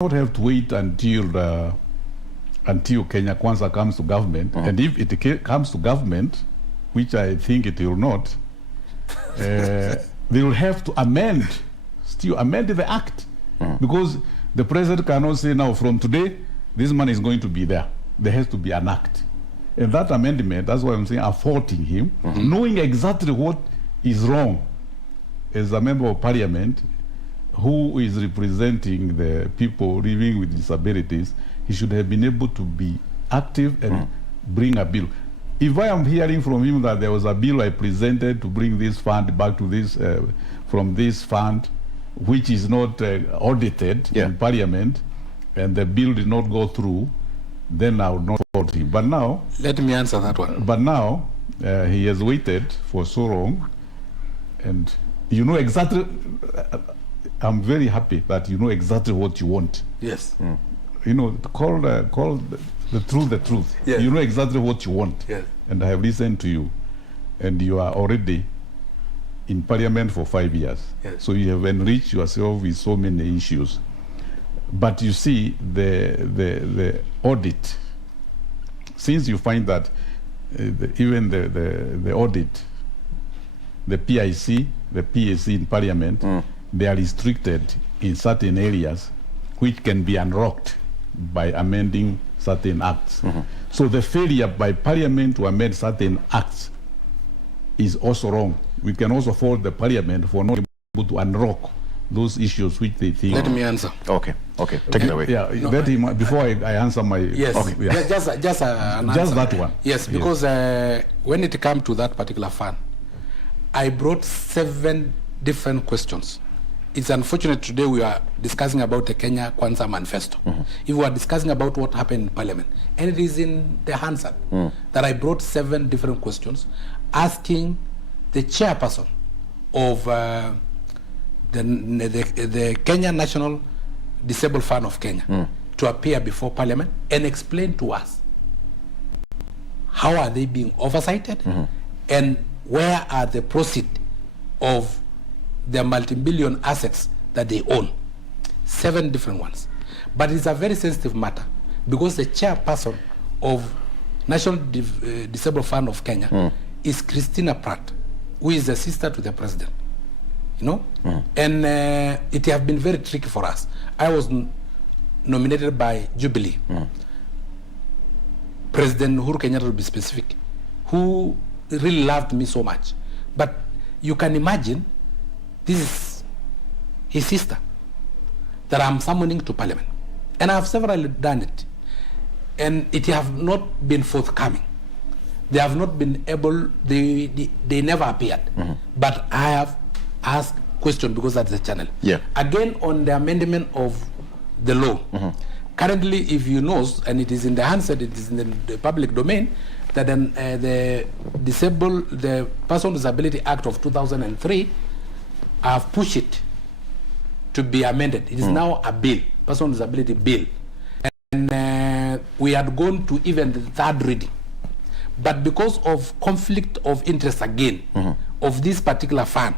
not have to wait until Kenya Kwanza comes to government, and if it comes to government, which I think it will not, they will have to still amend the act, because the president cannot say now from today this money is going to be there. There has to be an act, and that amendment, that's why I'm saying, are faulting him, knowing exactly what is wrong. As a member of parliament who is representing the people living with disabilities, he should have been able to be active and bring a bill. If I am hearing from him that there was a bill I presented to bring this fund back to this, from this fund, which is not audited in parliament, and the bill did not go through, then I would not fault him. But now... Let me answer that one. But now, he has waited for so long, and you know exactly... I'm very happy that you know exactly what you want. Yes. You know, call the truth the truth. Yes. You know exactly what you want. Yes. And I have listened to you. And you are already in parliament for 5 years. Yes. So you have enriched yourself with so many issues. But you see, the audit, since you find that even the audit, the PIC, the PAC in parliament, they are restricted in certain areas which can be unlocked by amending certain acts. So the failure by parliament to amend certain acts is also wrong. We can also fault the parliament for not able to unlock those issues which they think... Let me answer. Okay, take it away. Yeah, no, before I answer my... Yes, okay, yeah. just that one. Yes, because when it comes to that particular fund, I brought 7 different questions. It's unfortunate today we are discussing about the Kenya Kwanza manifesto. If we are discussing about what happened in parliament, and it is in the Hansard that I brought 7 different questions asking the chairperson of the Kenya National Disabled Fund of Kenya to appear before parliament and explain to us how are they being oversighted and where are the proceeds of the multi-billion assets that they own. 7 different ones. But it's a very sensitive matter because the chairperson of National Disabled Fund of Kenya is Christina Pratt, who is the sister to the president. You know? And it has been very tricky for us. I was nominated by Jubilee. President Uhuru Kenyatta, to be specific, who really loved me so much. But you can imagine this is his sister that I'm summoning to parliament. And I have severally done it. And it have not been forthcoming. They have not been able, they never appeared. But I have asked questions because that's the channel. Again, on the amendment of the law. Currently, if you know, and it is in the Hansard, it is in the public domain, that the Person with Disability Act of 2003 have pushed it to be amended. It is now a bill, Person with Disability Bill. And we had gone to even the 3rd reading. But because of conflict of interest again, of this particular fund,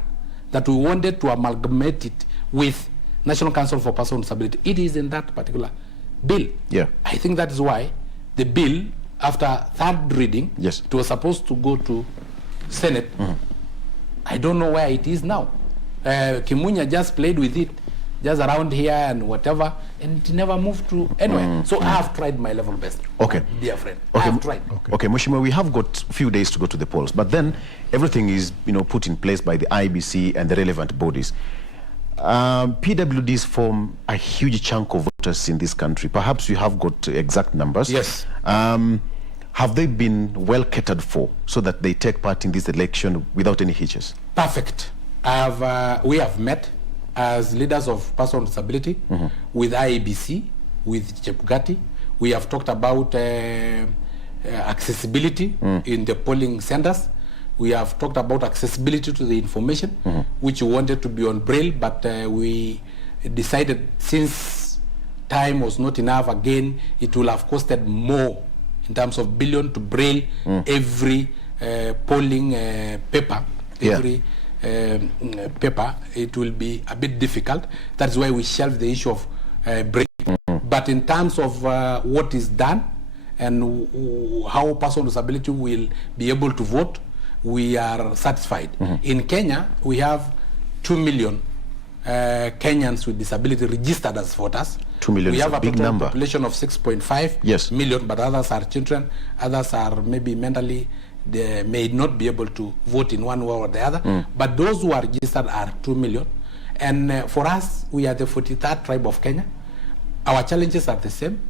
that we wanted to amalgamate it with National Council for Persons with Disability, it is in that particular bill. I think that is why the bill, after 3rd reading, it was supposed to go to Senate. I don't know where it is now. Kimunya just played with it, just around here and whatever, and it never moved to anywhere. So I have tried my level best, dear friend. I have tried. Okay, Mheshimiwa, we have got a few days to go to the polls, but then everything is, put in place by the IBC and the relevant bodies. PWDs form a huge chunk of voters in this country. Perhaps you have got exact numbers. Yes. Have they been well catered for so that they take part in this election without any hitches? Perfect. We have met as leaders of persons with disability with IEBC, with Chepugati. We have talked about accessibility in the polling centers. We have talked about accessibility to the information, which we wanted to be on Braille, but we decided since time was not enough, again, it will have costed more in terms of billion to Braille every polling paper, every paper. It will be a bit difficult. That's why we shelved the issue of Braille. But in terms of what is done and how person with disability will be able to vote, we are satisfied. In Kenya, we have 2 million Kenyans with disability registered as voters. 2 million we is have a big total number. Population of 6.5 million, but others are children, others are maybe mentally, they may not be able to vote in one way or the other. But those who are registered are 2 million. And for us, we are the 43rd tribe of Kenya. Our challenges are the same.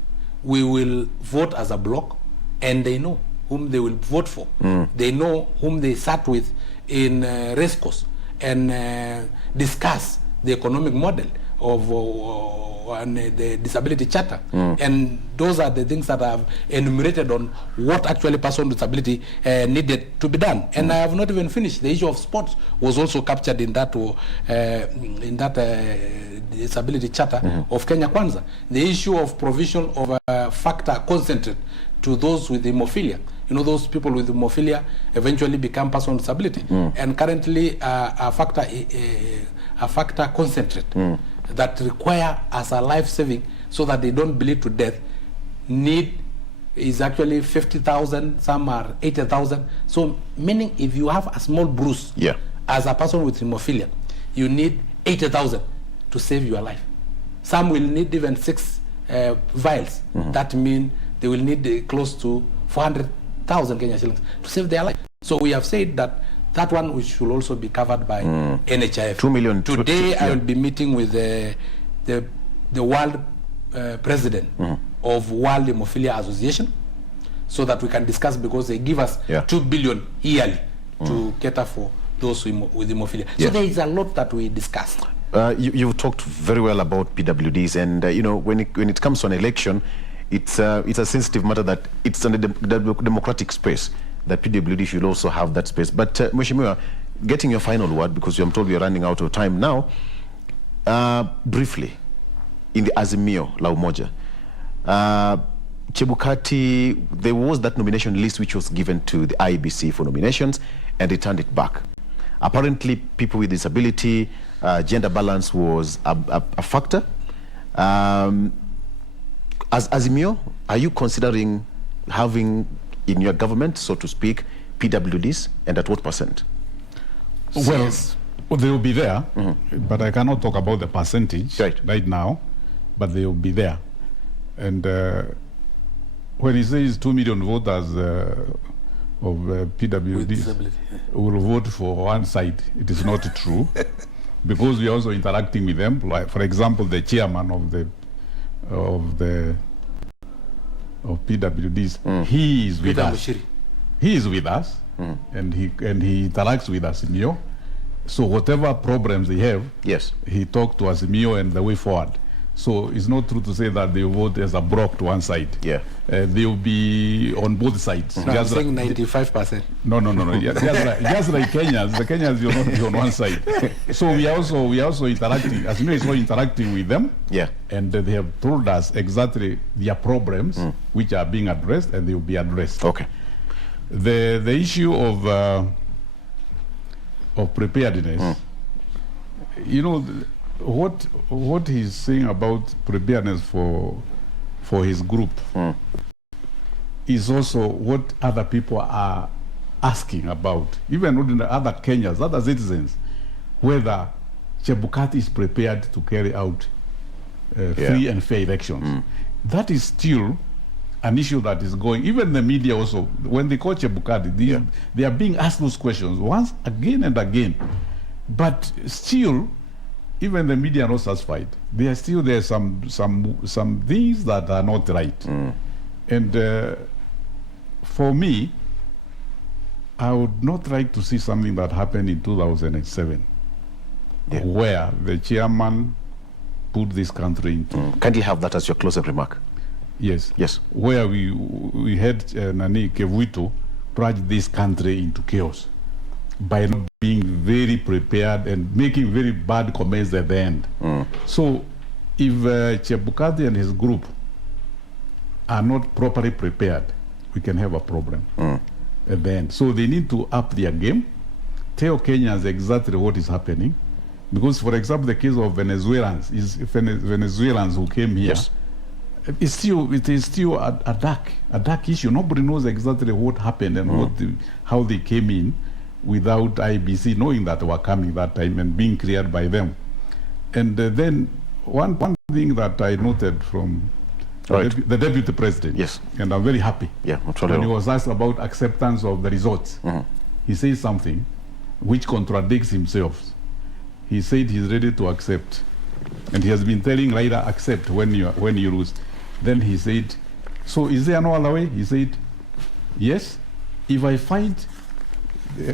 We will vote as a bloc, and they know whom they will vote for. They know whom they sat with in race course and discuss the economic model of and the disability charter. And those are the things that I've enumerated on what actually person with disability needed to be done. And I have not even finished. The issue of sports was also captured in that disability charter of Kenya Kwanza. The issue of provision of a factor concentrate to those with hemophilia. You know, those people with hemophilia eventually become person with disability. And currently a factor concentrate that require as a life saving so that they don't bleed to death need is actually 50,000, some are 80,000. So meaning if you have a small bruise as a person with hemophilia, you need 80,000 to save your life. Some will need even 6 vials. That means they will need close to 400,000 Kenya shillings to save their life. So we have said that that one which should also be covered by NHIF. 2 million. Today I will be meeting with the world president of World Hemophilia Association so that we can discuss, because they give us 2 billion yearly to cater for those with hemophilia. So there is a lot that we discussed. You've talked very well about PWDs, and you know, when it comes to an election, it's a sensitive matter that it's in the democratic space. That PWD should also have that space. But Mheshimiwa, getting your final word, because I'm told we are running out of time now, briefly, in the Azimio la Umoja, Chebukati, there was that nomination list which was given to the IBC for nominations, and they turned it back. Apparently, people with disability, gender balance was a factor. As Azimio, are you considering having in your government, so to speak, PWDs, and at what percent? Well, they will be there, but I cannot talk about the percentage right now, but they will be there. And when he says 2 million voters of PWDs will vote for one side, it is not true, because we are also interacting with them. Like, for example, the chairman of PWDs, he is with us. He is with us, and he interacts with Azimio. So whatever problems they have, he talked to Azimio and the way forward. So it's not true to say that they vote as a bloc to one side. They will be on both sides. I'm saying 95%. No. just like Kenyans, the Kenyans will not be on one side. So we are also interacting. Azimio is also interacting with them. And they have told us exactly their problems, which are being addressed, and they will be addressed. The issue of preparedness, you know, what he's saying about preparedness for his group is also what other people are asking about, even the other Kenyans, other citizens, whether Chebukati is prepared to carry out free and fair elections. That is still an issue that is going. Even the media also, when they call Chebukati, they are being asked those questions once again and again. But still, even the media are not satisfied. There are some things that are not right. And for me, I would not like to see something that happened in 2007, where the chairman put this country into. Kindly have that as your closing remark. Yes. Where we had Nani Kevuito plunge this country into chaos by not being very prepared and making very bad comments at the end. So if Chebukati and his group are not properly prepared, we can have a problem at the end. So they need to up their game, tell Kenyans exactly what is happening. Because, for example, the case of Venezuelans who came here it is still a dark issue. Nobody knows exactly what happened and how they came in without IBC knowing that they were coming that time and being cleared by them. And then one thing that I noted from the deputy president, yes, and I'm very happy. Yeah, absolutely. When he was asked about acceptance of the results, he says something which contradicts himself. He said he's ready to accept, and he has been telling Raila accept when you lose. Then he said, so is there no other way? He said, yes, if I find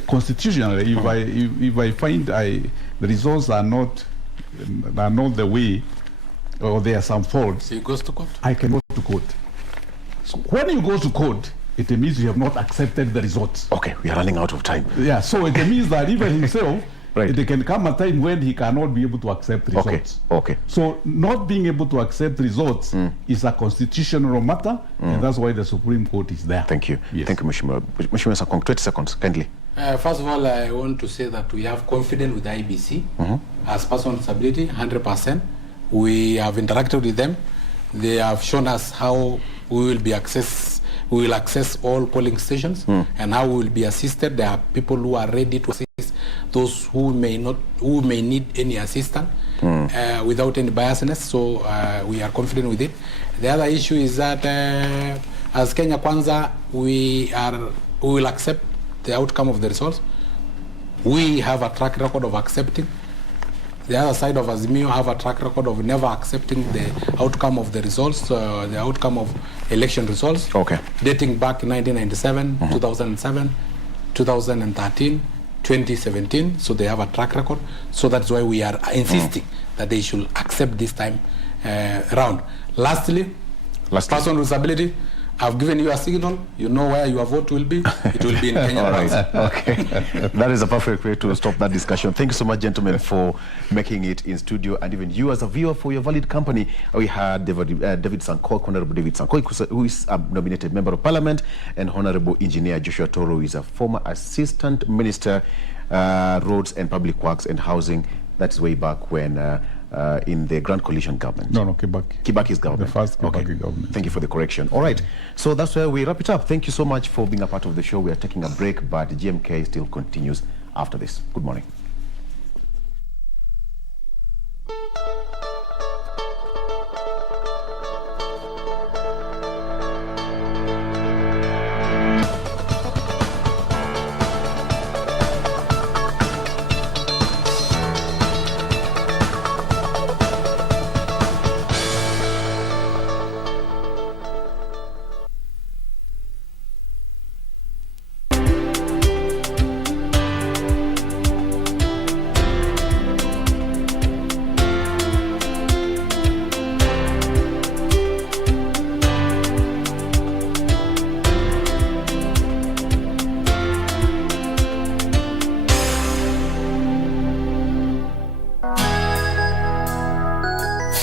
constitutionally, if I find the results are not the way, or there are some faults, he goes to court. I can go to court. So when you go to court, it means you have not accepted the results. Okay, we are running out of time. Yeah, so it means that even himself, right, there can come a time when he cannot be able to accept results. Okay. So not being able to accept results is a constitutional matter, and that's why the Supreme Court is there. Thank you. Yes. Thank you, Mheshimiwa. Mheshimiwa Sakong, 20 seconds, kindly. First of all, I want to say that we have confidence with the IBC as person with disability, 100%. We have interacted with them. They have shown us how we will access all polling stations and how we will be assisted. There are people who are ready to assist those who may need any assistance without any biasness. So we are confident with it. The other issue is that as Kenya Kwanza, we will accept the outcome of the results. We have a track record of accepting. The other side of Azimio have a track record of never accepting the outcome of the results, the outcome of election results, dating back 1997, 2007, 2013, 2017. So they have a track record. So that's why we are insisting that they should accept this time round. Lastly, person with disability, I've given you a signal. You know where your vote will be. It will be in Kenya. All right. Okay. That is a perfect way to stop that discussion. Thank you so much, gentlemen, for making it in studio, and even you as a viewer for your valid company. We had David Sankoi, Honorable David Sankoi, who is a nominated member of parliament, and Honorable Engineer Joshua Toro, who is a former assistant minister, roads and public works and housing. That's way back when in the Grand Coalition government. No, Kibaki. Kibaki's government. The first Kibaki government. Thank you for the correction. All right. So that's where we wrap it up. Thank you so much for being a part of the show. We are taking a break, but GMK still continues after this. Good morning.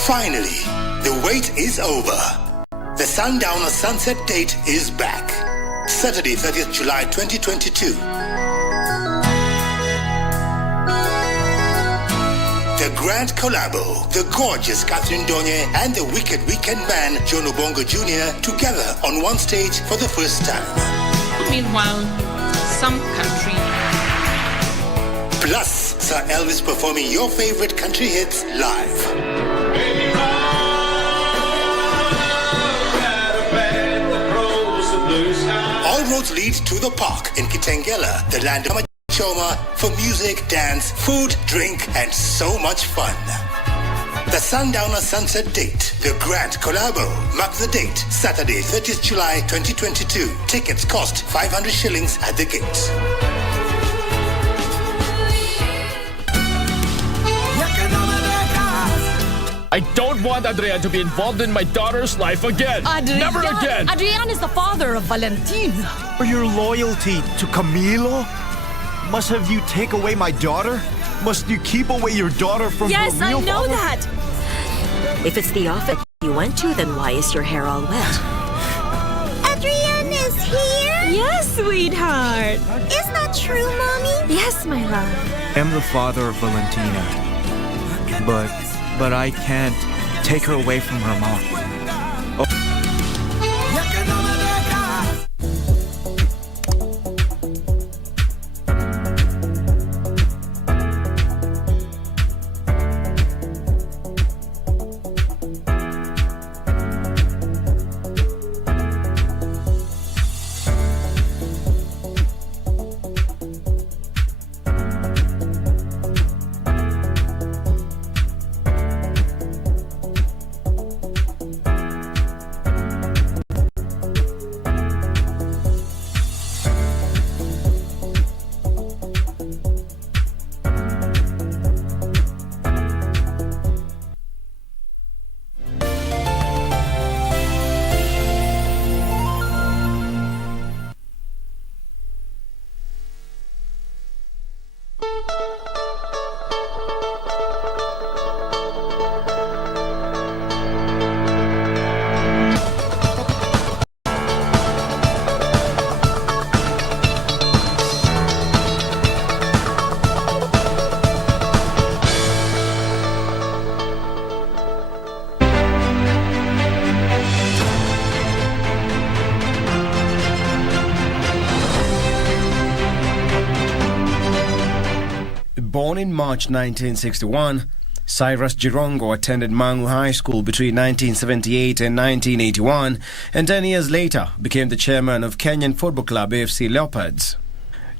Finally, the wait is over. The Sundowner Sunset date is back. Saturday, 30th July 2022. The Grand Collabo, the gorgeous Catherine Donye and the wicked weekend man John Obongo Jr. together on one stage for the first time. Meanwhile, some country. Plus, Sir Elvis performing your favorite country hits live. All roads lead to the park in Kitengela, the land of Choma, for music, dance, food, drink, and so much fun. The Sundowner Sunset date, the Grand Collabo. Mark the date, Saturday, 30th July 2022. Tickets cost 500 shillings at the gate. I don't want Adrian to be involved in my daughter's life again. Never again. Adrian is the father of Valentina. For your loyalty to Camilo? Must have you take away my daughter? Must you keep away your daughter from her real Yes, I know father? that. If it's the office you went to, then why is your hair all wet? Adrian is here? Yes, sweetheart. Is that true, Mommy? Yes, my love. I'm the father of Valentina. But I can't take her away from her mom. Born in March 1961, Cyrus Jirongo attended Mangu High School between 1978 and 1981, and 10 years later became the chairman of Kenyan football club AFC Leopards.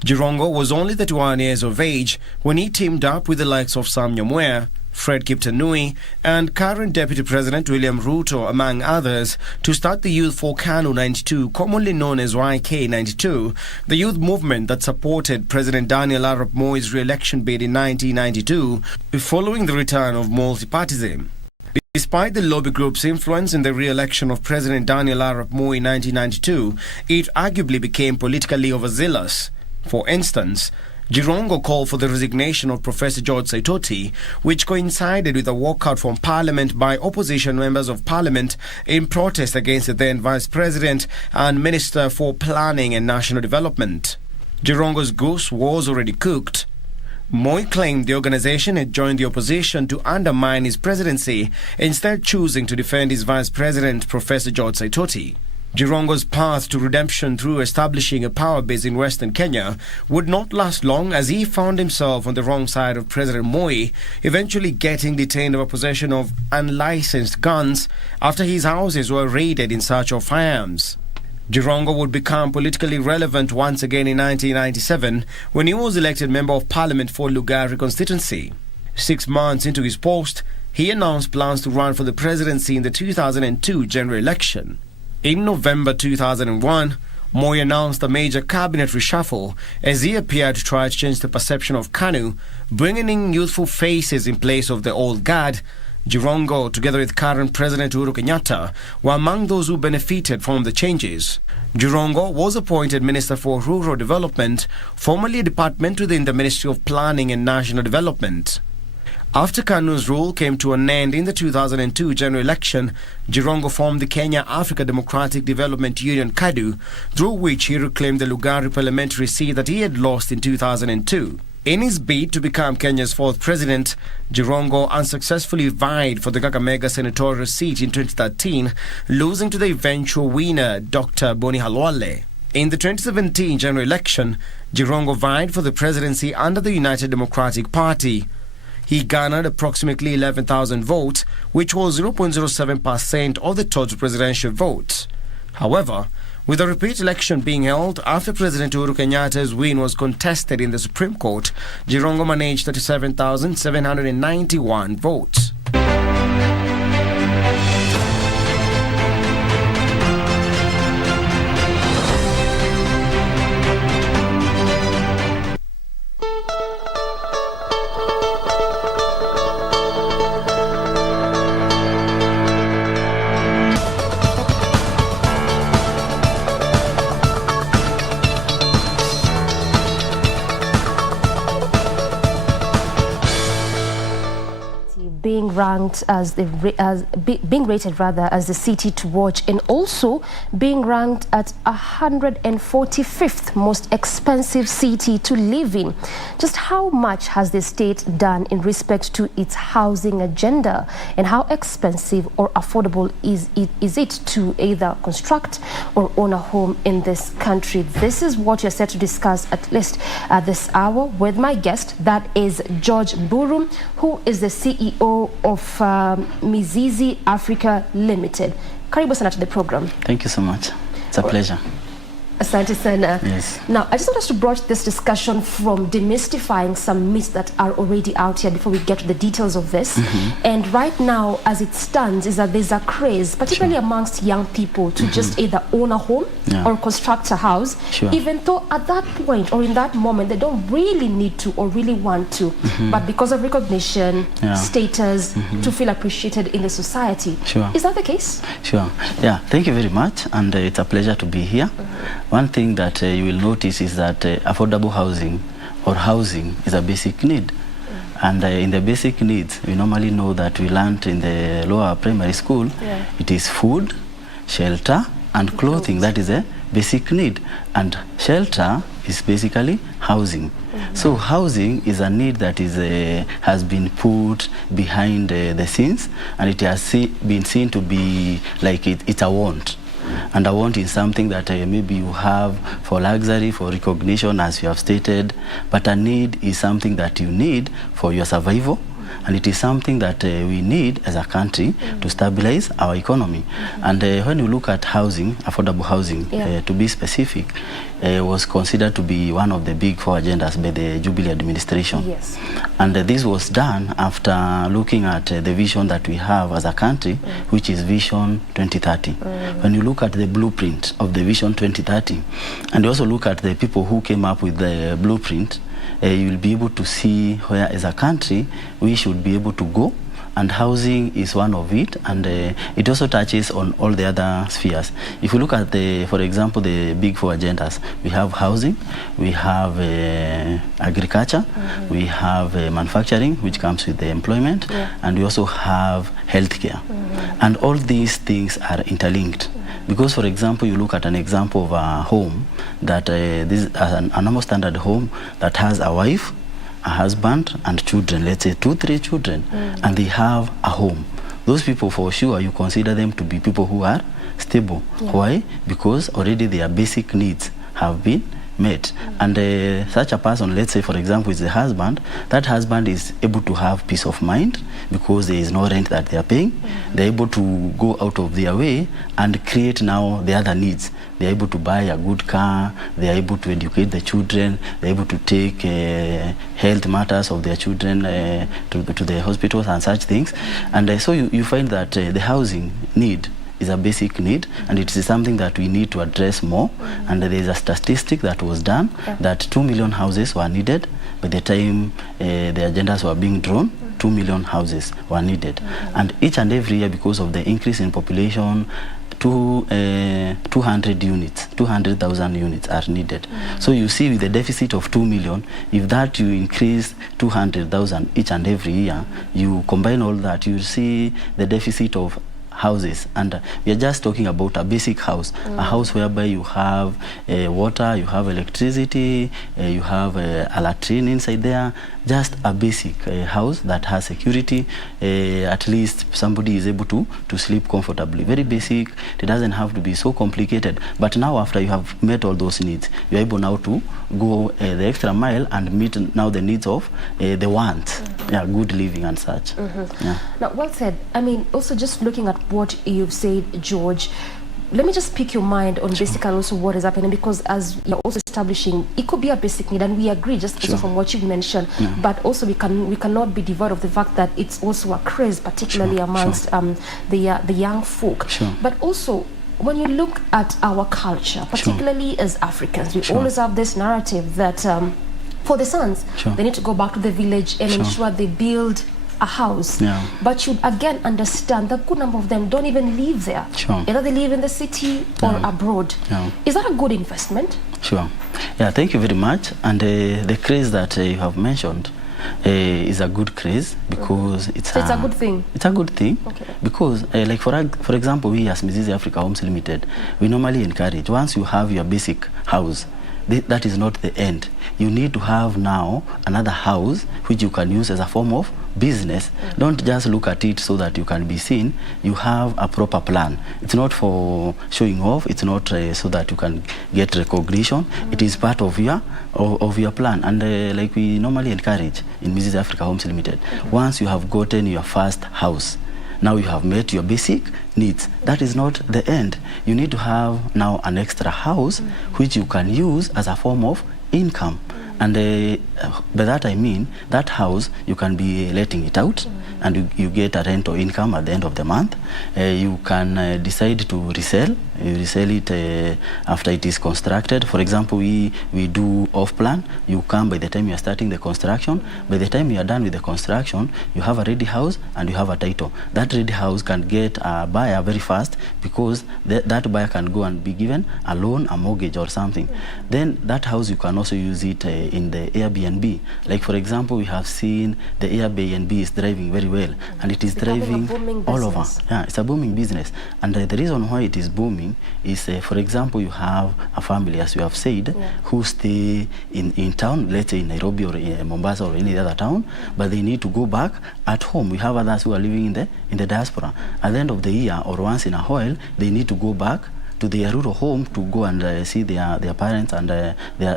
Jirongo was only 31 years of age when he teamed up with the likes of Sam Nyamweya, Fred Kiptanui, and current Deputy President William Ruto, among others, to start the Youth for KANU 92, commonly known as YK 92, the youth movement that supported President Daniel Arap Moi's re-election bid in 1992, following the return of multipartyism. Despite the lobby group's influence in the re-election of President Daniel Arap Moi in 1992, it arguably became politically overzealous. For instance, Jirongo called for the resignation of Professor George Saitoti, which coincided with a walkout from Parliament by opposition members of Parliament in protest against the then Vice President and Minister for Planning and National Development. Jirongo's goose was already cooked. Moi claimed the organization had joined the opposition to undermine his presidency, instead choosing to defend his Vice President, Professor George Saitoti. Jirongo's path to redemption through establishing a power base in Western Kenya would not last long, as he found himself on the wrong side of President Moi, eventually getting detained over possession of unlicensed guns after his houses were raided in search of firearms. Jirongo would become politically relevant once again in 1997 when he was elected Member of Parliament for Lugari constituency. 6 months into his post, he announced plans to run for the presidency in the 2002 general election. In November 2001, Moi announced a major cabinet reshuffle as he appeared to try to change the perception of KANU, bringing in youthful faces in place of the old guard. Jirongo, together with current President Uhuru Kenyatta, were among those who benefited from the changes. Jirongo was appointed Minister for Rural Development, formerly a department within the Ministry of Planning and National Development. After KANU's rule came to an end in the 2002 general election, Jirongo formed the Kenya Africa Democratic Development Union KADU, through which he reclaimed the Lugari parliamentary seat that he had lost in 2002. In his bid to become Kenya's fourth president, Jirongo unsuccessfully vied for the Kakamega senatorial seat in 2013, losing to the eventual winner, Dr. Boni Halwale. In the 2017 general election, Jirongo vied for the presidency under the United Democratic Party. He garnered approximately 11,000 votes, which was 0.07% of the total presidential votes. However, with a repeat election being held after President Uhuru Kenyatta's win was contested in the Supreme Court, Jirongo managed 37,791 votes. Being ranked being rated as the city to watch, and also being ranked at 145th most expensive city to live in. Just how much has the state done in respect to its housing agenda, and how expensive or affordable is it to either construct or own a home in this country? This is what you're set to discuss at least at this hour with my guest, that is George Mburu, who is the CEO of Mizizi Africa Limited. Karibu sana to the program. Thank you so much. It's a pleasure. Asante sana. Yes. Now, I just want us to broach this discussion from demystifying some myths that are already out here before we get to the details of this. And right now, as it stands, is that there's a craze, particularly amongst young people, to just either own a home or construct a house, even though at that point or in that moment they don't really need to or really want to, but because of recognition, status, to feel appreciated in the society. Is that the case? Sure. Yeah, thank you very much, and it's a pleasure to be here. One thing that you will notice is that affordable housing or housing is a basic need. And in the basic needs, we normally know that we learned in the lower primary school, it is food, shelter, and clothing. That is a basic need. And shelter is basically housing. So housing is a need that has been put behind the scenes, and it has been seen to be like it's a want. And a want is something that maybe you have for luxury, for recognition, as you have stated. But a need is something that you need for your survival. And it is something that we need as a country to stabilize our economy. And when you look at housing, affordable housing, to be specific, was considered to be one of the big 4 agendas by the Jubilee administration. Yes. And this was done after looking at the vision that we have as a country, which is Vision 2030. When you look at the blueprint of the Vision 2030, and you also look at the people who came up with the blueprint, you will be able to see where as a country we should be able to go, and housing is one of it, and it also touches on all the other spheres. If you look at for example, the big 4 agendas, we have housing, we have agriculture, we have manufacturing, which comes with the employment, and we also have healthcare. And all these things are interlinked. Because, for example, you look at an example of a home that this is a normal standard home that has a wife, a husband, and children, let's say 2-3 children, and they have a home. Those people, for sure, you consider them to be people who are stable. Why? Because already their basic needs have been met. And such a person, let's say, for example, is the husband. That husband is able to have peace of mind because there is no rent that they are paying. They're able to go out of their way and create now the other needs. They're able to buy a good car. They're able to educate the children. They're able to take health matters of their children to the hospitals and such things. And so you find that the housing need is a basic need, and it is something that we need to address more. And there is a statistic that was done that 2 million houses were needed by the time the agendas were being drawn. 2 million houses were needed, and each and every year, because of the increase in population, 200,000 units are needed. So you see, with the deficit of 2 million, if that you increase 200,000 each and every year, you combine all that, you see the deficit of houses. And we are just talking about a basic house, a house whereby you have water, you have electricity, you have a latrine inside there, just a basic house that has security. At least somebody is able to sleep comfortably. Very basic. It doesn't have to be so complicated. But now, after you have met all those needs, you're able now to go the extra mile and meet now the needs of the wants, good living and such. Now, well said. I mean, also just looking at what you've said, George, let me just pick your mind on basically also what is happening, because as you're also establishing, it could be a basic need, and we agree just also from what you've mentioned. But also we cannot be devoid of the fact that it's also a craze, particularly amongst the young folk. But also, when you look at our culture, particularly as Africans, we always have this narrative that for the sons, they need to go back to the village and ensure they build a house. But you again understand that a good number of them don't even live there. Either they live in the city or abroad. Is that a good investment? Thank you very much. And the craze that you have mentioned is a good craze, because it's a good thing. It's a good thing, because like for example, we as Mrs. Africa Homes Limited, we normally encourage, once you have your basic house, that is not the end. You need to have now another house which you can use as a form of business. Don't just look at it so that you can be seen. You have a proper plan. It's not for showing off. It's not so that you can get recognition. It is part of your plan. And like we normally encourage in Mrs. Africa Homes Limited, once you have gotten your first house, now you have met your basic needs. That is not the end. You need to have now an extra house which you can use as a form of income. And by that I mean, that house, you can be letting it out, and you get a rental income at the end of the month. You can decide to resell. You resell it after it is constructed. For example, we do off-plan. You come by the time you are starting the construction. By the time you are done with the construction, you have a ready house and you have a title. That ready house can get a buyer very fast, because that buyer can go and be given a loan, a mortgage or something. Then that house, you can also use it in the Airbnb. Like for example, we have seen the Airbnb is driving very well, and it is driving all over. It's a booming business. And the reason why it is booming is, for example, you have a family, as you have said, who stay in town, let's say in Nairobi or in Mombasa or any other town, but they need to go back at home. We have others who are living in the diaspora. At the end of the year or once in a while, they need to go back their rural home to go and see their parents and their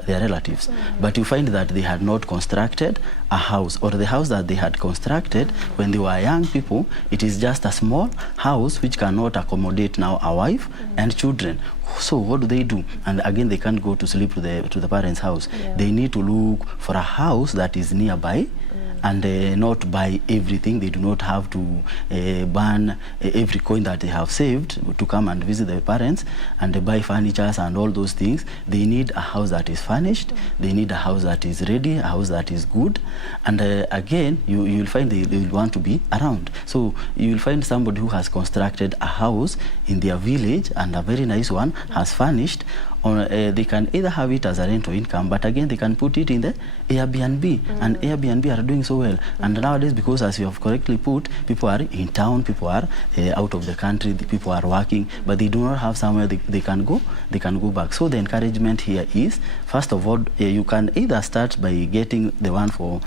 relatives. But you find that they had not constructed a house, or the house that they had constructed when they were young people, it is just a small house which cannot accommodate now a wife and children. So what do? And again, they can't go to sleep to the parents' house. They need to look for a house that is nearby, and not buy everything. They do not have to burn every coin that they have saved to come and visit their parents and buy furniture and all those things. They need a house that is furnished. They need a house that is ready, a house that is good. And again, you will find they will want to be around. So you will find somebody who has constructed a house in their village, and a very nice one, has furnished. They can either have it as a rental income, but again they can put it in the Airbnb, and Airbnb are doing so well. And nowadays, because as you have correctly put, people are in town, people are out of the country, the people are working, but they do not have somewhere they can go back. So the encouragement here is, first of all, you can either start by getting the one for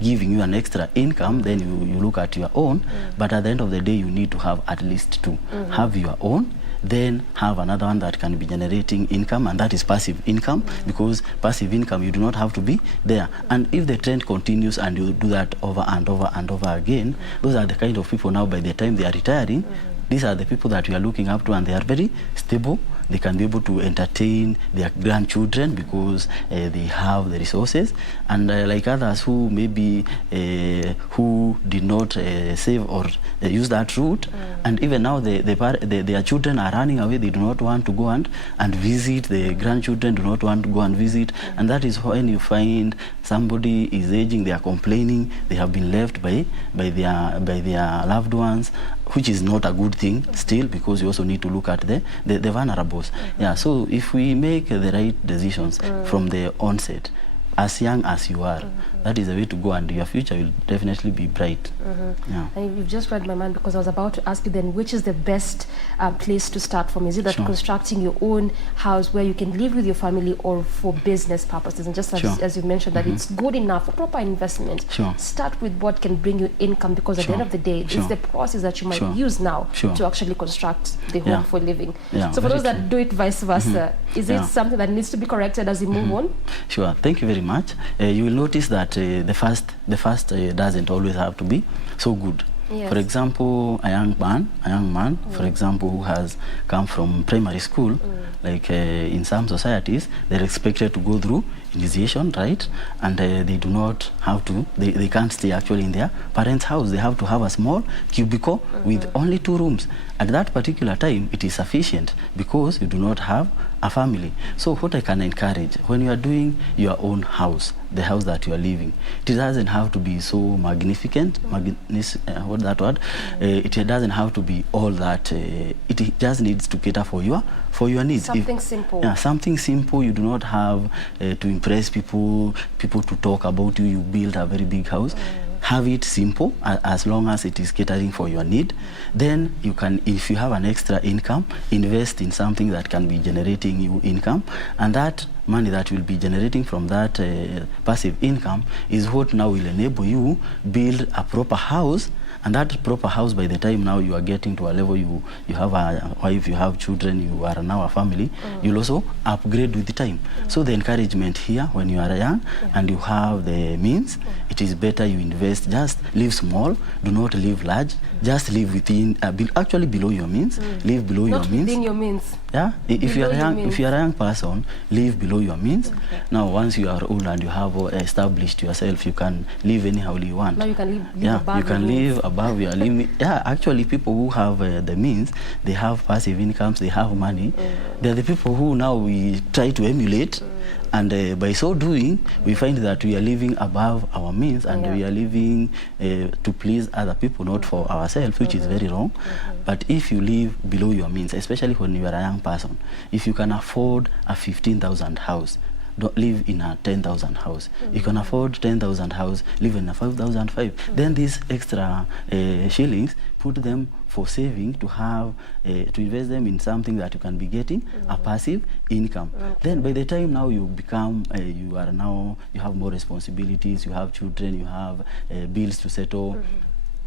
giving you an extra income, then you look at your own, but at the end of the day, you need to have at least two. Have your own, then have another one that can be generating income, and that is passive income, because passive income, you do not have to be there. And if the trend continues and you do that over and over and over again, those are the kind of people now, by the time they are retiring, these are the people that we are looking up to, and they are very stable. They can be able to entertain their grandchildren because they have the resources. And like others who maybe who did not save or use that route, and even now their children are running away. They do not want to go and visit. The grandchildren do not want to go and visit. And that is when you find somebody is aging, they are complaining, they have been left by their loved ones, which is not a good thing still, because you also need to look at the vulnerable. Yeah, so if we make the right decisions from the onset, as young as you are, that is the way to go, and your future will definitely be bright. Yeah. And you've just read my mind, because I was about to ask you then, which is the best place to start from? Is it that constructing your own house where you can live with your family, or for business purposes? And just as you mentioned, that it's good enough for proper investment. Start with what can bring you income, because at the end of the day, it's the process that you might use now to actually construct the home for living. So for those that do it vice versa, is it something that needs to be corrected as we move on? Sure, thank you very much. You will notice that the first doesn't always have to be so good. For example, a young man, for example, who has come from primary school, like in some societies, they're expected to go through initiation, right? And they do not have to, they can't stay actually in their parents' house. They have to have a small cubicle with only 2 rooms. At that particular time, it is sufficient, because you do not have a family. So what I can encourage, when you are doing your own house, the house that you are living, it doesn't have to be so magnificent, what that word? It doesn't have to be all that. It just needs to cater for your needs. Something simple. Yeah, something simple. You do not have to impress people to talk about you. You build a very big house. Have it simple, as long as it is catering for your need. Then you can, if you have an extra income, invest in something that can be generating you income, and that money that will be generating from that passive income is what now will enable you build a proper house. And that proper house, by the time now you are getting to a level, you have a wife, you have children, you are now a family, you'll also upgrade with the time. So the encouragement here, when you are young and you have the means, it is better you invest. Just live small, do not live large, just live within, actually below your means, live below your means. Not within your means. Yeah, if you are a young person, live below your means. Now, once you are old and you have established yourself, you can live anyhow you want. Now you can live above. You can live above your limit. Yeah, actually, people who have the means, they have passive incomes, they have money. They're the people who now we try to emulate. And by so doing, we find that we are living above our means, and we are living to please other people, not for ourselves, which is very wrong. But if you live below your means, especially when you are a young person, if you can afford a 15,000 house, don't live in a 10,000 house. You can afford 10,000 house, live in a 5,005. Then these extra shillings, put them for saving, to have to invest them in something that you can be getting a passive income. Then by the time now you become, you have more responsibilities, you have children, you have bills to settle.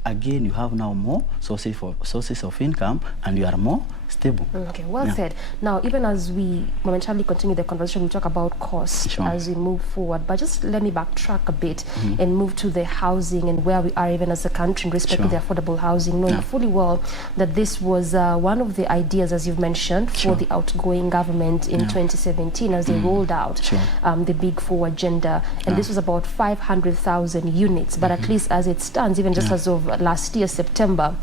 Again, you have now more sources of income, and you are more stable. Okay, well said. Now, even as we momentarily continue the conversation, we talk about cost as we move forward. But just let me backtrack a bit and move to the housing and where we are even as a country in respect to the affordable housing, knowing fully well that this was one of the ideas, as you've mentioned, for the outgoing government in 2017 as they rolled out the Big Four agenda. And this was about 500,000 units. But at least as it stands, even just as of last year, September,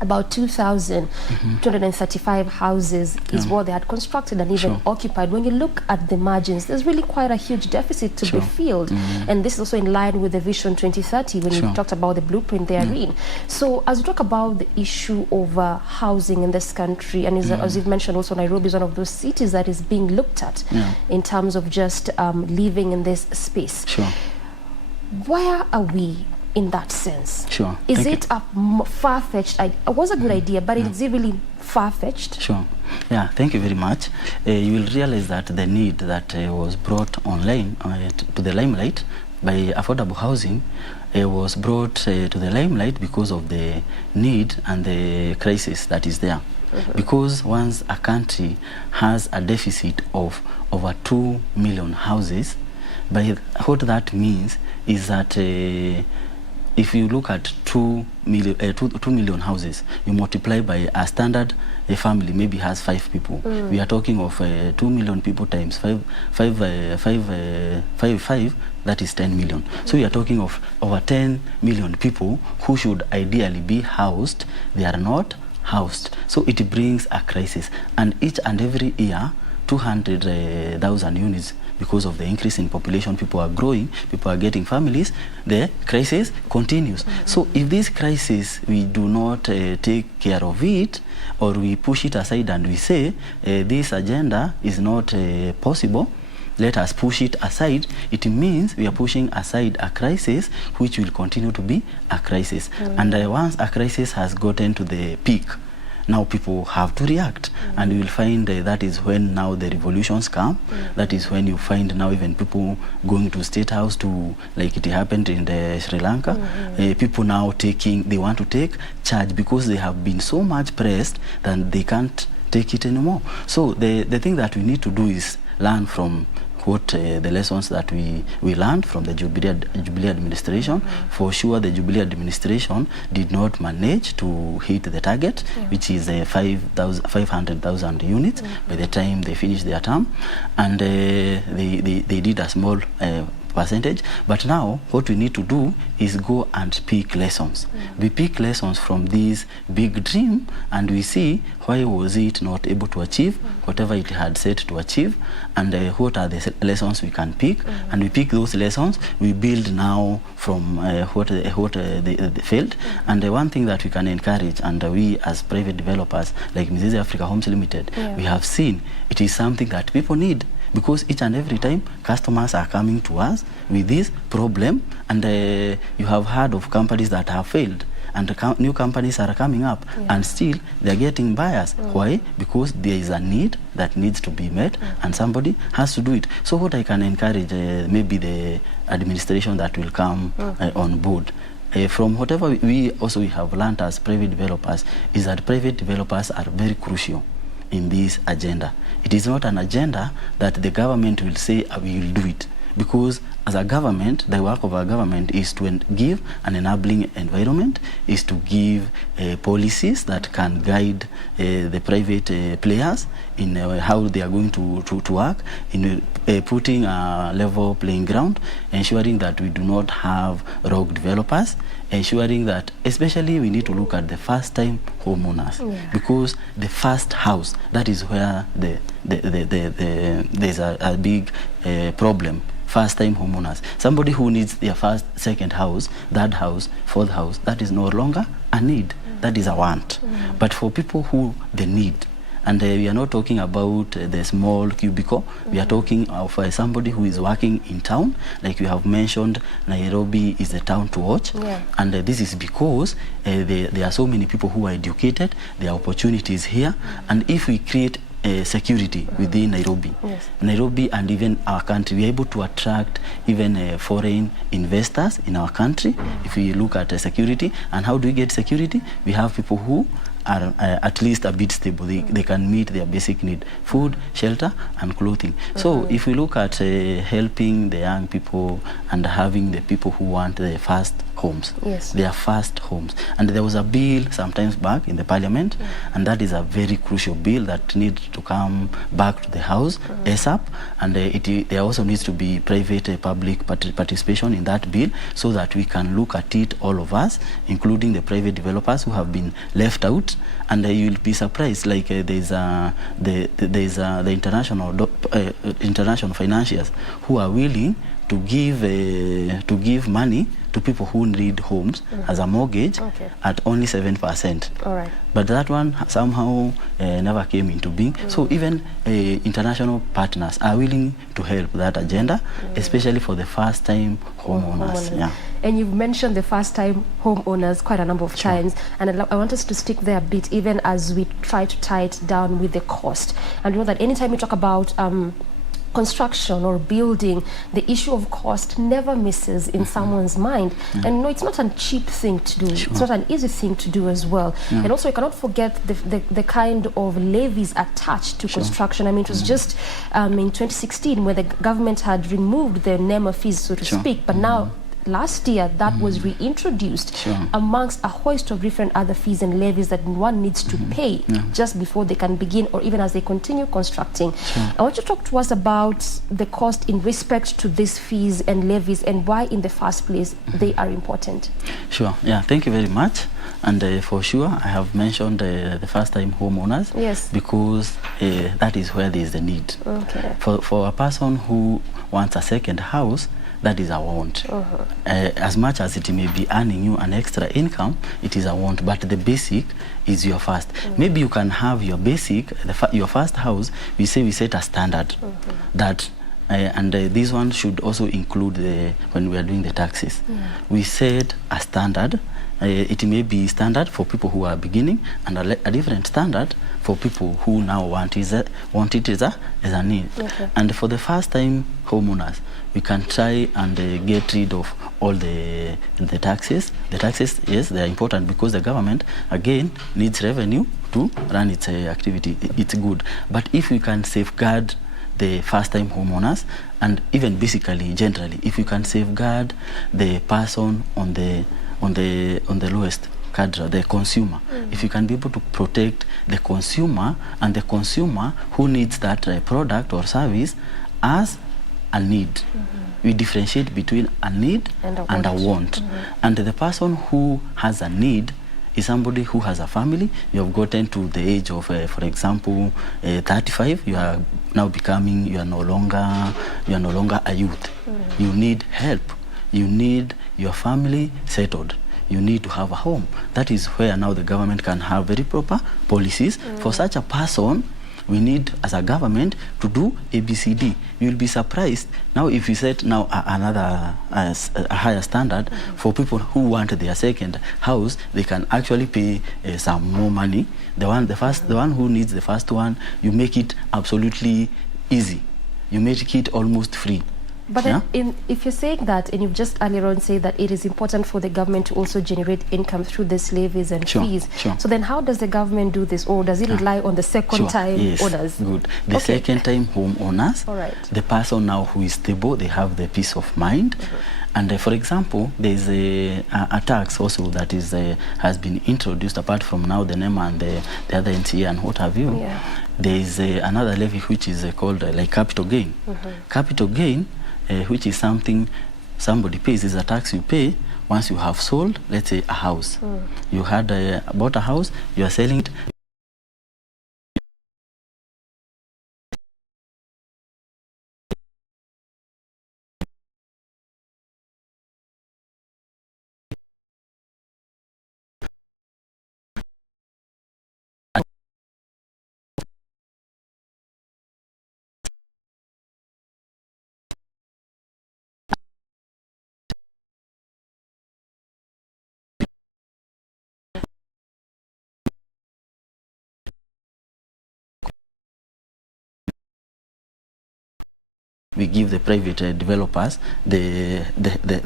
about 2,235 houses is what they had constructed and even occupied. When you look at the margins, there's really quite a huge deficit to be filled. And this is also in line with the Vision 2030 when you talked about the blueprint therein. So as we talk about the issue of housing in this country, and as you've mentioned also, Nairobi is one of those cities that is being looked at in terms of just living in this space. Where are we in that sense? Is it a far-fetched idea? It was a good idea, but is it really far-fetched? Yeah, thank you very much. You will realize that the need that was brought online to the limelight by affordable housing was brought to the limelight because of the need and the crisis that is there. Because once a country has a deficit of over 2 million houses, by what that means is that if you look at 2 million houses, you multiply by a standard family maybe has 5 people. We are talking of 2 million people times 5, that is 10 million. So we are talking of over 10 million people who should ideally be housed. They are not housed. So it brings a crisis. And each and every year, 200,000 units, because of the increase in population, people are growing, people are getting families, the crisis continues. So if this crisis, we do not take care of it, or we push it aside and we say, this agenda is not possible, let us push it aside, it means we are pushing aside a crisis which will continue to be a crisis. And once a crisis has gotten to the peak, now people have to react, and you will find that is when now the revolutions come. That is when you find now even people going to State House to, like it happened in Sri Lanka, people now they want to take charge because they have been so much pressed that they can't take it anymore. So the thing that we need to do is learn from the lessons that we learned from the Jubilee administration. For sure, the Jubilee administration did not manage to hit the target, which is 500,000 units by the time they finished their term, and they did a small percentage. But now what we need to do is go and pick lessons. We pick lessons from this big dream, and we see why was it not able to achieve whatever it had set to achieve, and what are the lessons we can pick, and we pick those lessons. We build now from what they failed. And one thing that we can encourage, and we as private developers like Mrs. Africa Homes Limited, we have seen it is something that people need. Because each and every time customers are coming to us with this problem, and you have heard of companies that have failed, and new companies are coming up, and still they are getting buyers. Why? Because there is a need that needs to be met, and somebody has to do it. So what I can encourage maybe the administration that will come on board, from whatever we have learned as private developers, is that private developers are very crucial in this agenda. It is not an agenda that the government will say, we will do it. Because as a government, the work of our government is to give an enabling environment, is to give policies that can guide the private players in how they are going to work, in putting a level playing ground, ensuring that we do not have rogue developers, ensuring that, especially we need to look at the first-time homeowners, because the first house, that is where there's a big problem. First-time homeowners, somebody who needs their first, second house, third house, fourth house, that is no longer a need, that is a want. But for people who they need, and we are not talking about the small cubicle, we are talking of somebody who is working in town, like you have mentioned, Nairobi is the town to watch, and this is because there are so many people who are educated, there are opportunities here, and if we create security within Nairobi, Nairobi and even our country, we are able to attract even foreign investors in our country. If we look at security, and how do we get security? We have people who are at least a bit stable. They can meet their basic need: food, shelter, and clothing. So if we look at helping the young people and having the people who want the first homes, their first homes, and there was a bill sometimes back in the parliament, and that is a very crucial bill that needs to come back to the house ASAP, and there also needs to be private public participation in that bill, so that we can look at it, all of us, including the private developers who have been left out. And you'll be surprised, like there's the international financiers who are willing to give money to people who need homes as a mortgage at only 7%. All right. But that one somehow never came into being. So even international partners are willing to help that agenda, especially for the first-time homeowners. Yeah. And you've mentioned the first-time homeowners quite a number of times, and I want us to stick there a bit, even as we try to tie it down with the cost. And you know that anytime we talk about construction or building, the issue of cost never misses in someone's mind. And no, it's not a cheap thing to do. It's not an easy thing to do as well. And also, you cannot forget the kind of levies attached to construction. I mean, it was just in 2016 where the government had removed the NEMA fees, so to speak, but now last year that was reintroduced amongst a host of different other fees and levies that one needs to pay just before they can begin, or even as they continue constructing. I want you to talk to us about the cost in respect to these fees and levies, and why in the first place they are important. Sure. Yeah, thank you very much. And for sure, I have mentioned the first-time homeowners, because that is where there is the need. For a person who wants a second house, that is a want. As much as it may be earning you an extra income, it is a want, but the basic is your first. Maybe you can have your basic, your first house, we set a standard that, and this one should also include when we are doing the taxes. We set a standard. It may be standard for people who are beginning, and a different standard for people who now want it as a need. And for the first-time homeowners, we can try and get rid of all the taxes. The taxes, yes, they are important because the government, again, needs revenue to run its activity. It's good. But if we can safeguard the first-time homeowners, and even basically, generally, if you can safeguard the person on the lowest cadre, the consumer, if you can be able to protect the consumer, and the consumer who needs that product or service as a need. We differentiate between a need and a want. And the person who has a need is somebody who has a family. You have gotten to the age of, for example, 35. You are now becoming. You are no longer a youth. You need help. You need your family settled. You need to have a home. That is where now the government can have very proper policies for such a person. We need, as a government, to do ABCD. You'll be surprised now if you set now a higher standard for people who want their second house. They can actually pay some more money. The one who needs the first one, you make it absolutely easy. You make it almost free. But if you're saying that, and you've just earlier on said that it is important for the government to also generate income through these levies and fees, so then how does the government do this, or does it rely on the second-time owners? Good. The second-time homeowners, the person now who is stable, they have the peace of mind. And for example, there is a tax also that has been introduced, apart from now the NEMA and the other NCA and what have you. There is another levy which is called like capital gain. Capital gain, which is something somebody pays, is a tax you pay once you have sold, let's say, a house. You had bought a house, you are selling it. we give the private developers the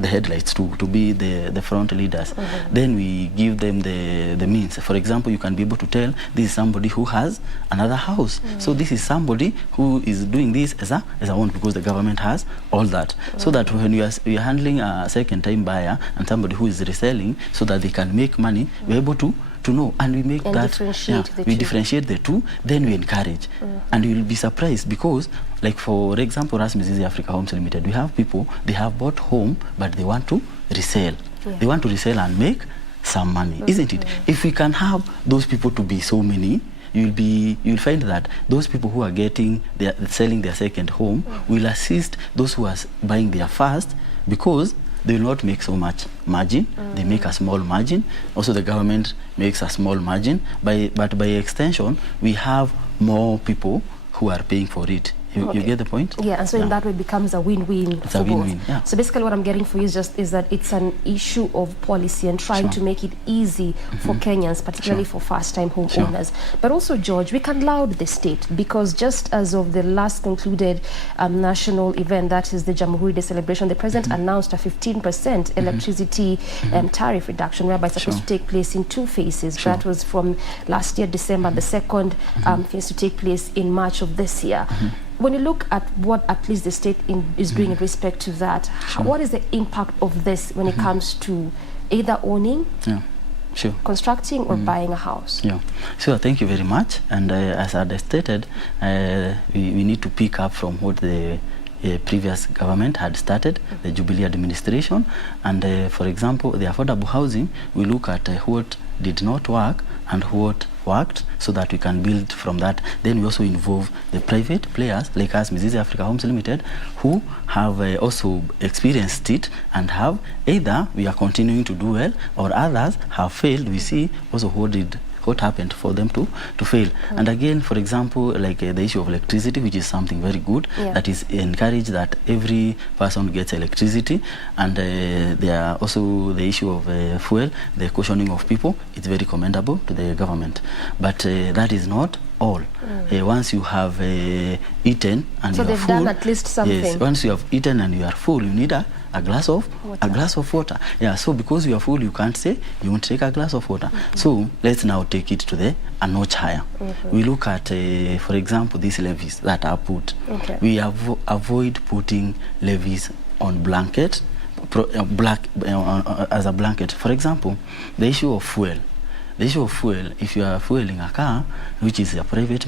headlights to be the front leaders. Then we give them the means. For example, you can be able to tell this is somebody who has another house. So this is somebody who is doing this as a one, because the government has all that. So that when you are handling a second-time buyer and somebody who is reselling, so that they can make money, we're able to know, and we make and that differentiate the two, then we encourage. And you will be surprised, because like for example, Rasmizizi Africa Homes Limited, we have people, they have bought home but they want to resell. They want to resell and make some money, isn't it? If we can have those people to be so many, you'll find that those people who are selling their second home will assist those who are buying their first, because they will not make so much margin. They make a small margin. Also, the government makes a small margin. But by extension, we have more people who are paying for it. You get the point? Yeah, and so in that way it becomes a win-win for both. Yeah. So basically what I'm getting for you is that it's an issue of policy and trying to make it easy for Kenyans, particularly for first-time homeowners. But also, George, we can laud the state, because just as of the last concluded national event, that is the Jamhuri Day celebration, the president announced a 15% electricity tariff reduction, whereby it's supposed to take place in 2 phases. That was from last year, December. The second phase to take place in March of this year. When you look at what at least the state is doing in respect to that, what is the impact of this when it comes to either owning, constructing, or buying a house? Sure, thank you very much. And as I stated, we need to pick up from what the previous government had started, the Jubilee administration. And for example, the affordable housing, we look at what did not work and what worked, so that we can build from that. Then we also involve the private players like us, Mizizi Africa Homes Limited, who have also experienced it and have either we are continuing to do well, or others have failed. We see also what happened for them to fail. And again, for example, like the issue of electricity, which is something very good, that is encouraged that every person gets electricity. And there are also the issue of fuel, the cautioning of people. It's very commendable to the government. But that is not all. Once you have eaten and you are full, they've done at least something. Yes, once you have eaten and you are full, you need a glass of water. Yeah, so because you are full, you can't say you won't take a glass of water. So let's now take it to a notch higher. We look at, for example, these levies that are put. We avoid putting levies on blanket, as a blanket. For example, the issue of fuel. The issue of fuel, if you are fueling a car, which is a private,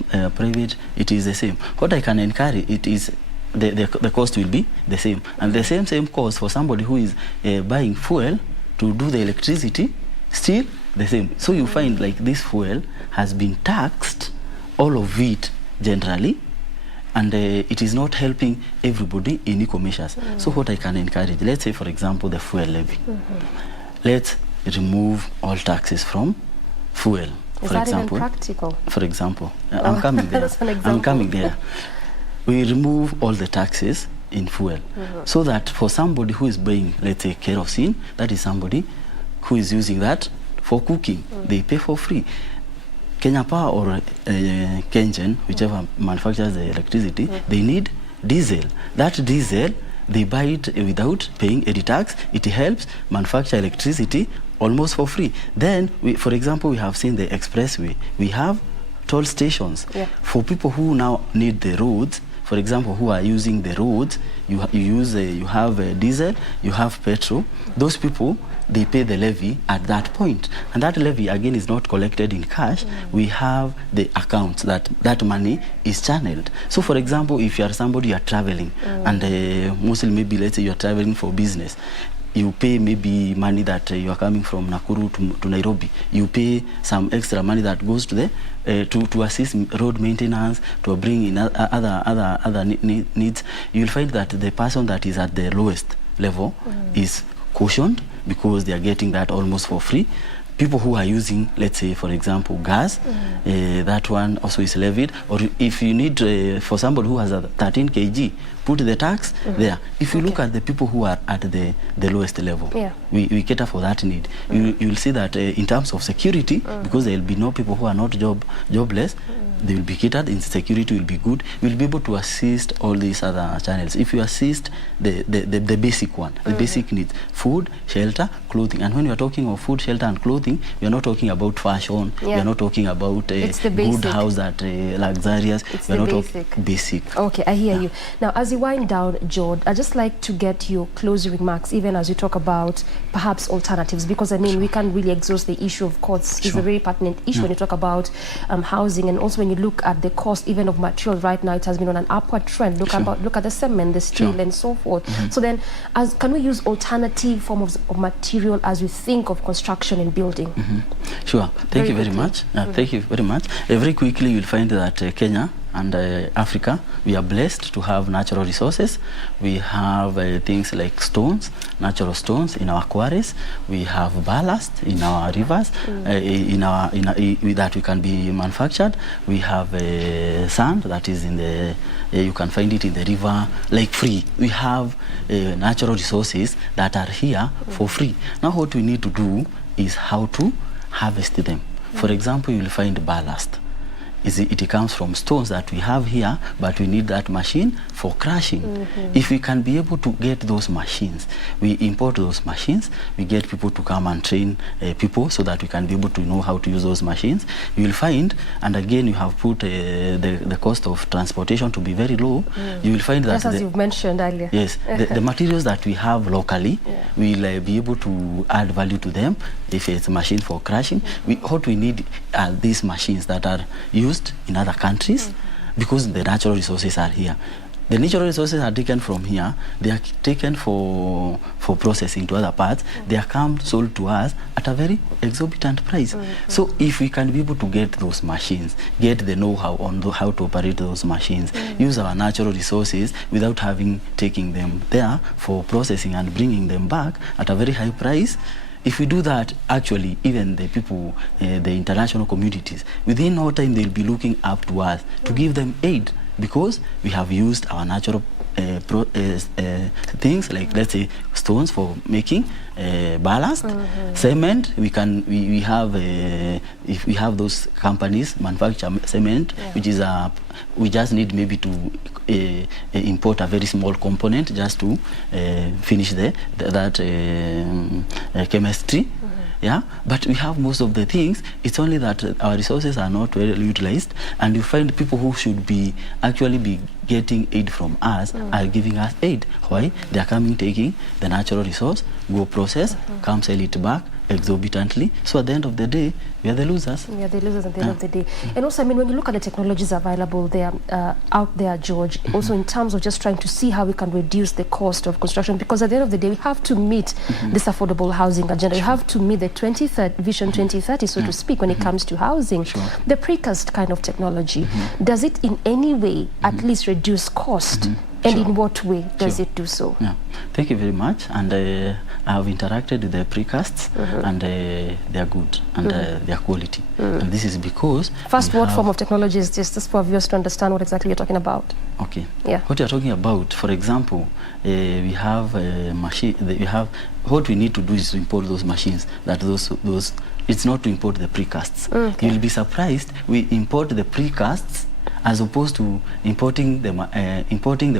it is the same. What I can encourage, it is the cost will be the same. And the same cost for somebody who is buying fuel to do the electricity, still the same. So you find like this fuel has been taxed, all of it generally, and it is not helping everybody in equal measures. So what I can encourage, let's say for example the fuel levy. Let's remove all taxes from fuel. Is that even practical? For example, I'm coming there. I'm coming there. We remove all the taxes in fuel, so that for somebody who is buying, let's say, kerosene, that is somebody who is using that for cooking. They pay for free. Kenya Power or Kengen, whichever manufactures the electricity, they need diesel. That diesel, they buy it without paying any tax. It helps manufacture electricity almost for free. Then, for example, we have seen the expressway. We have toll stations for people who now need the roads. For example, who are using the roads, you have diesel, you have petrol. Those people, they pay the levy at that point. And that levy, again, is not collected in cash. We have the accounts that money is channeled. So, for example, if you are somebody, you are traveling, and mostly maybe, let's say, you are traveling for business, you pay maybe money that you are coming from Nakuru to Nairobi. You pay some extra money that goes to the to assist road maintenance, to bring in other needs. You will find that the person that is at the lowest level is cautioned, because they are getting that almost for free. People who are using, let's say, for example, gas, that one also is levied. Or if you need, for somebody who has a 13 kg, put the tax there. If you look at the people who are at the lowest level, we cater for that need. You will see that in terms of security, because there will be no people who are not jobless, They will be catered, insecurity will be good. We'll be able to assist all these other channels. If you assist the basic one, the basic needs, food, shelter, clothing. And when we are talking of food, shelter and clothing, we are not talking about fashion. We are not talking about good house that luxurious. It's we are the not basic. Basic. Okay, I hear you. Now, as you wind down, George, I'd just like to get your closing remarks, even as you talk about perhaps alternatives, because I mean, we can't really exhaust the issue of costs. It's a very pertinent issue when you talk about housing, and also when you look at the cost even of material right now, it has been on an upward trend. Look at the cement, the steel, and so forth. So then, can we use alternative forms of material as we think of construction and building? Sure. Thank you very much. Thank you very much. Very quickly, you'll find that Kenya and Africa, we are blessed to have natural resources. We have things like stones, natural stones in our quarries. We have ballast in our rivers, that we can be manufactured. We have sand that is in the, you can find it in the river, like free. We have natural resources that are here for free. Now what we need to do is how to harvest them. For example, you will find ballast. It comes from stones that we have here, but we need that machine for crushing. If we can be able to get those machines, we import those machines, we get people to come and train people so that we can be able to know how to use those machines. You will find, and again, you have put the cost of transportation to be very low. You will find that, just as you've mentioned earlier. Yes, the materials that we have locally, we'll be able to add value to them. If it's a machine for crushing, what we need are these machines that are used in other countries, because the natural resources are here. The natural resources are taken from here, they are taken for processing to other parts, they are sold to us at a very exorbitant price. So if we can be able to get those machines, get the know-how on how to operate those machines, use our natural resources without taking them there for processing and bringing them back at a very high price, if we do that, actually, even the people, the international communities, within no time they'll be looking up to us to give them aid, because we have used our natural things, like let's say stones for making ballast, cement. We have if we have those companies manufacture cement, which is we just need maybe to import a very small component just to finish that chemistry. Yeah, but we have most of the things. It's only that our resources are not well utilized, and you find people who should be actually be getting aid from us are giving us aid. Why? They are coming, taking the natural resource, go process, come sell it back exorbitantly. So at the end of the day, we are the losers. We are the losers at the end of the day. And also, I mean, when you look at the technologies available there, out there, George, also in terms of just trying to see how we can reduce the cost of construction, because at the end of the day, we have to meet this affordable housing agenda. We have to meet the Vision 2030, so to speak, when it comes to housing. The precast kind of technology, does it in any way at least reduce cost? And in what way does it do so? Yeah. Thank you very much. And I have interacted with the precasts, and they are good, and they are quality. And this is because... First, what form of technology is this? Just for viewers to understand what exactly you're talking about. Okay. Yeah. What you're talking about, for example, we have a machine. What we need to do is to import those machines. It's not to import the precasts. You'll be surprised. We import the precasts as opposed to importing the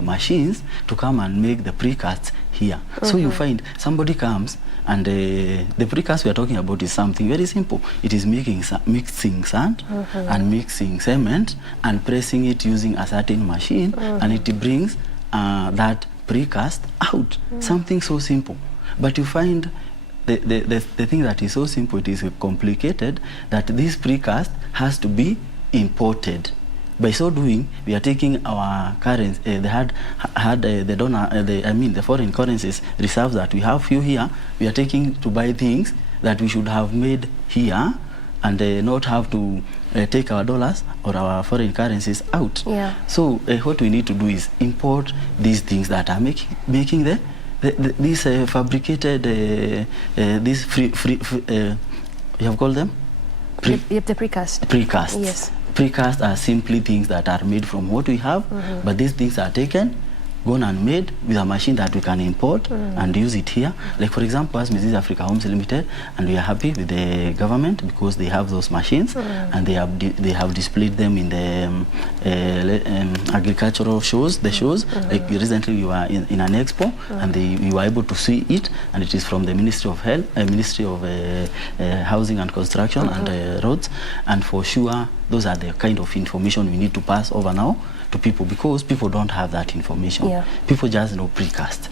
machines to come and make the precasts here. So you find somebody comes, and the precast we are talking about is something very simple. It is mixing sand and mixing cement and pressing it using a certain machine, and it brings that precast out. Something so simple. But you find the thing that is so simple, it is complicated, that this precast has to be imported. By so doing, we are taking our currency, the foreign currencies reserves that we have few here. We are taking to buy things that we should have made here, and not have to take our dollars or our foreign currencies out. So what we need to do is import these things that are making these fabricated, these you have called them? The precast. Precast. Yes. Precast are simply things that are made from what we have, but these things are taken, gone and made with a machine that we can import and use it here. Like for example, as Mrs. Africa Homes Limited, and we are happy with the government because they have those machines and they have displayed them in the agricultural shows, Like recently we were in an expo and we were able to see it, and it is from the Ministry of Health, Ministry of Housing and Construction and Roads, and for sure those are the kind of information we need to pass over now to people, because people don't have that information. People just know precast.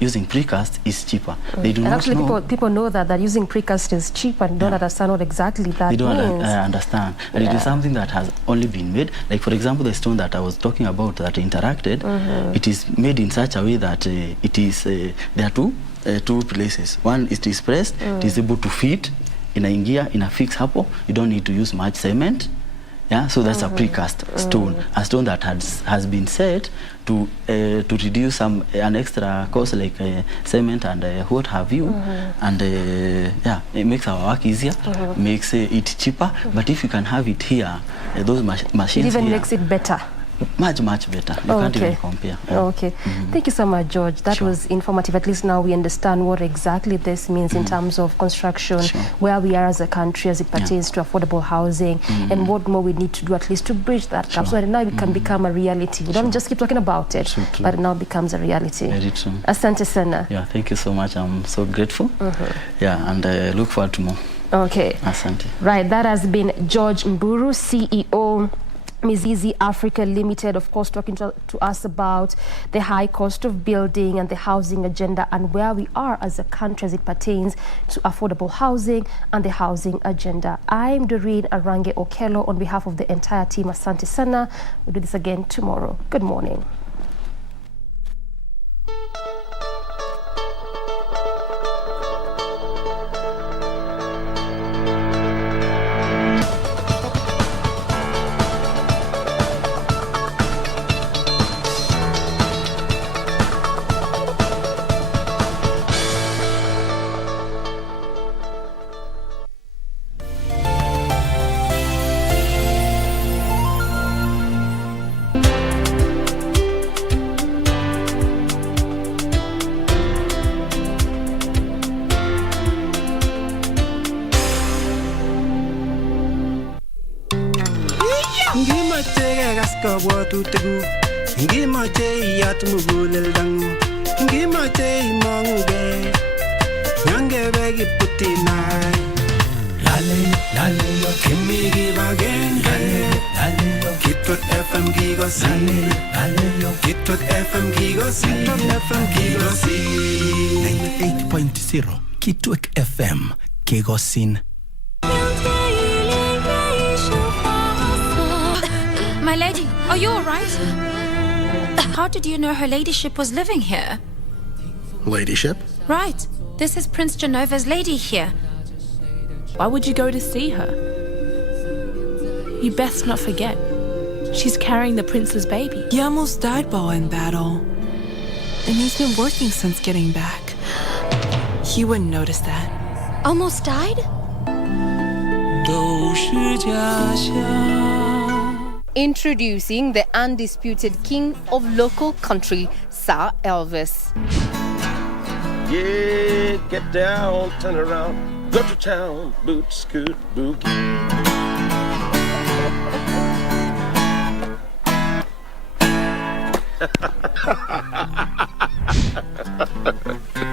Using precast is cheaper. They do and not actually know. People know that using precast is cheap and don't understand what exactly that they don't means. Understand. And it is something that has only been made. Like for example, the stone that I was talking about that interacted, it is made in such a way that it is there are two places. One, it is pressed, it is able to fit in a fixed hapo. You don't need to use much cement. Yeah, so that's a precast stone, a stone that has been set to reduce an extra cost like cement and what have you, and yeah, it makes our work easier, makes it cheaper. But if you can have it here, those machines, it even here, makes it better. Much better. You can't even compare. Okay. Thank you so much, George. That was informative. At least now we understand what exactly this means in terms of construction, where we are as a country as it pertains to affordable housing, and what more we need to do at least to bridge that gap so that now it can become a reality. We don't just keep talking about it, but it now becomes a reality. Very true. Asante sana. Yeah, thank you so much. I'm so grateful. Yeah, and look forward to more. Okay. Asante. Right, that has been George Mburu, CEO Mizizi Africa Limited, of course, talking to us about the high cost of building and the housing agenda and where we are as a country as it pertains to affordable housing and the housing agenda. I'm Doreen Arange Okello on behalf of the entire team. Asante sana. We'll do this again tomorrow. Good morning. Kitwek FM Kegosin. My lady, are you all right? How did you know her ladyship was living here? Ladyship? Right. This is Prince Genova's lady here. Why would you go to see her? You best not forget. She's carrying the prince's baby. He almost died while in battle. And he's been working since getting back. He wouldn't notice that. Almost died? Introducing the undisputed king of local country, Sir Elvis. Yeah, get down, turn around, go to town, boot, scoot, boogie.